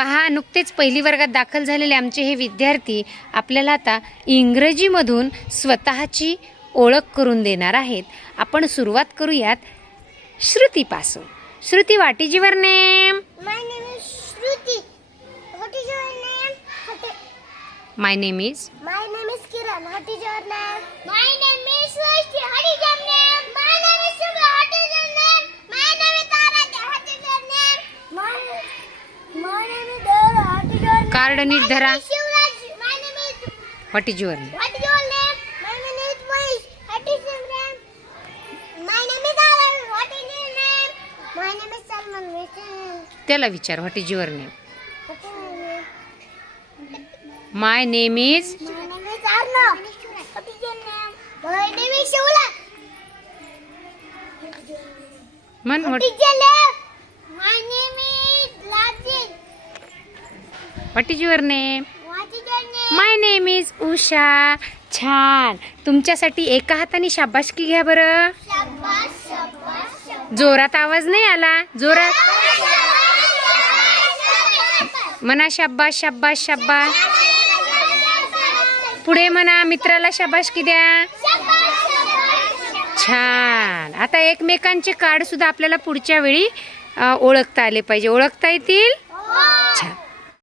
पहा नुकतेच पहिली वर्गात दाखल झालेले आमचे हे विद्यार्थी आपल्याला आता इंग्रजीमधून स्वतःची ओळख करून देणार आहेत आपण सुरुवात करूयात श्रुतीपासून Shruti what is your name. My name is My name is Kiran. What is your name? Card नीट धरा. व्हॉट इज युअर त्याला विचार what is your name my name is म्हणून what is your name? My name is Usha छान तुमच्यासाठी एका हाताने शाबासकी घ्या बरं. जोरात आवाज नाही आला. जोरात. म्हणा शाबास शाबास शाबास पुढे म्हणा मित्राला शाबासकी द्या. छान. आता एकमेकांचे कार्ड सुद्धा आपल्याला पुढच्या वेळी ओळखता आले पाहिजे. ओळखता येतील? छान.